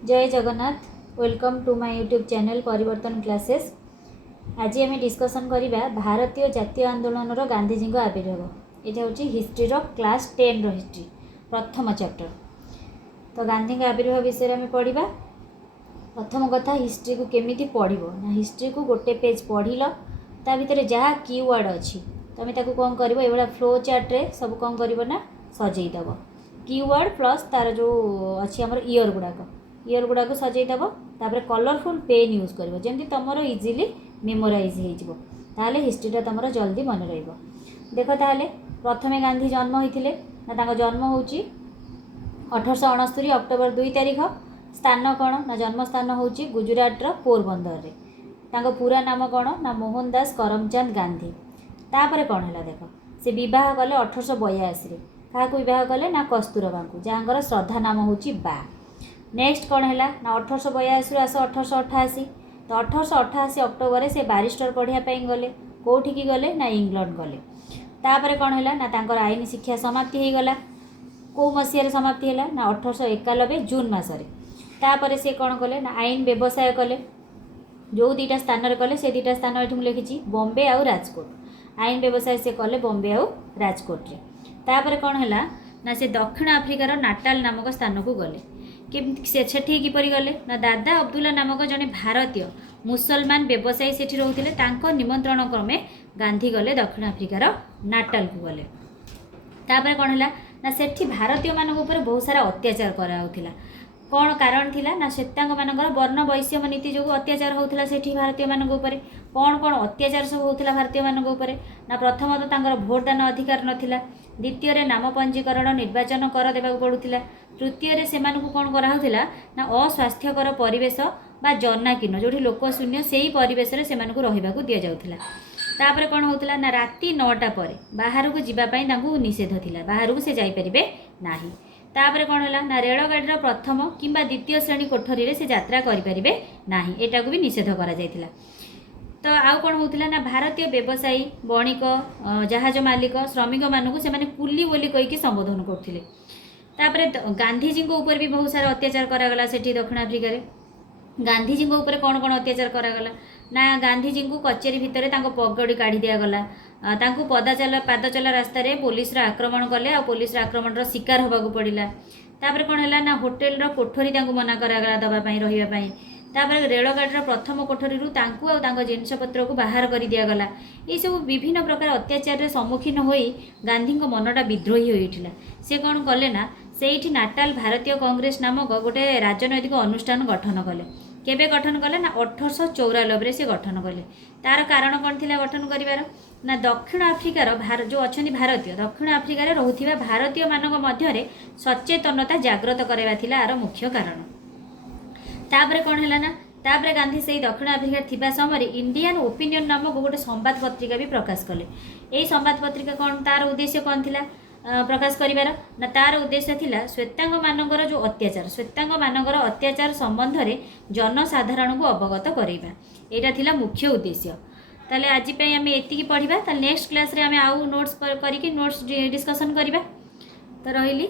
जय Jagannath welcome to my YouTube channel Parivartan classes. आज आम डिस्कसन करवा भारतीय जातीय आंदोलन गांधीजी आविर्भाव। ये हूँ हिस्ट्री क्लास 10 हिस्ट्री प्रथम चैप्टर। तो गांधी आविर्भाव विषय में पढ़ा। प्रथम कथा हिस्ट्री को केमी पढ़ ना हिस्ट्री को गोटे पेज पढ़ल ता भर जहाँ कीवर्ड अच्छी तुम ताको कौन कर ये फ्लो चार्ट्रे सब कौन कर ना सजेदेव कीवर्ड प्लस तार जो अच्छी आम इयर गुड़ाक सजेदेव तापर कलरफुल पेन यूज कर जमी तुम इजिली मेमोराइज हो हिस्ट्रीटा तुम जल्दी मन रहा। देख ताहले प्रथमे गांधी जन्म होते ना जन्म हूँ 1869 अक्टोबर 2 तारिख। स्थान कौन ना जन्म स्थान हूँ गुजरातर पोरबंदर रे। पूरा नाम कौन ना मोहनदास करमचंद गांधी। तापर कौन है देख से बह कले 1882 क्या बह कले ना कस्तूरबा को जहाँ श्रद्धा नाम हूँ बा। नेक्स्ट कौन है ना 1882 आस 1888 तो 1888 अक्टोबर से बारिस्टर पढ़ापी गले कौटिकी गले ना इंग्लैंड गले। तापर कौन है ना आईन शिक्षा समाप्ति हो गला कौ मसीह समाप्ति है ना 1891 जून मसरे। तापर से कौन कले ना आईन व्यवसाय कले जो दुईटा स्थान कले से दुईटा स्थान ये लिखी बॉम्बे आउ राजकोट। आईन व्यवसाय से कले बॉम्बे आउ राजकोट रे। तापर कौन है ना से दक्षिण आफ्रिकार नाटाल नामक स्थान को गले सेठी किपर गले ना दादा अब्दुल्ला नामक जड़े भारतीय मुसलमान व्यवसायी सेठी रोते निमंत्रण क्रमे गांधी गले दक्षिण आफ्रिकार नाटाल को गले। तापर कौन है ना सेठी भारतीय मान बहुत सारा अत्याचार कराउथिला कौन कारण थिला ना श्वेतांग मानकर वर्ण वैषम्य नीति जो अत्याचार होता सेठी भारतीय मानक ऊपर कौन कौन अत्याचार सब होता भारतीय मानक ऊपर ना प्रथमतः तांकर भोटदान अधिकार नथिला। द्वितीय नाम पंजीकरण निर्वाचन कर देवा पड़ूला। तृतीय से कौन कराउथिला ना अस्वास्थ्यकर परिवेश बा जनाकीर्ण जो लोक शून्य से ही परिवेश से रहिबाकु दिया जाउथिला। तापर कौन होता ना राति 9टा पर बाहर को जीवाई निषेध थिला बाहर को से जाइपारे नाही। तापर कौन है ना रेलगाड़ी प्रथम किंबा द्वितीय श्रेणी कोठरी से यात्रा करें ना एटा को भी निषेध करा जायतिला। तो आउ कौन होता ना भारतीय व्यवसायी बणिक जहाज मालिक श्रमिक मानू से कुली बोली कहीकि संबोधन करते। तापर गांधीजी ऊपर भी बहुत सारा अत्याचार करागला सेठी दक्षिण आफ्रिका रे। गांधीजी ऊपर कौन कौन अत्याचार करागला ना गांधीजी को कचेरी भितर पगड़ी काढ़ी दिगला पाद चला रास्तार पुलिस आक्रमण कले आ पुलिस आक्रमण शिकार होगा पड़ा। तापर कौन है ना होटेल कोठरी मना करागला दवापाई रही। तापर रेलगाड़ी प्रथम कोठरी जिनपतर को बाहर कर दिगला। ये सब विभिन्न प्रकार अत्याचार सम्मुखीन हो गांधी मनटा विद्रोही होता। से कौन कले ना से नाटाल भारतीय कांग्रेस नामक गोटे राजनैतिक अनुष्ठान गठन कले। केबे गठन कले ना 1894 से गठन कले। तार कारण कौन थी गठन कर ना दक्षिण आफ्रिकार जो अच्छा भारतीय दक्षिण आफ्रिकार रोथिबा भारतीय मानक मध्य सचेतनता जागृत करवा आर मुख्य कारण। तापर कौन है ना तापर गांधी से दक्षिण आफ्रिका थिबा समय इंडियन ओपिनियन नामक गोटे संवाद पत्रिका भी प्रकाश कले। यही संवाद पत्रिका कौन तार उद्देश्य कौन थिला प्रकाश करिवार ना तार उद्देश्य थिला श्वेतांग मानकर जो अत्याचार संबंध में जनसाधारण को अवगत करवा यहाँ थिला मुख्य उद्देश्य। ताले आज आम एति पढ़ा नेक्स्ट क्लास रे आम आउ नोट्स करके नोट्स डिस्कसन करवा। तो रही।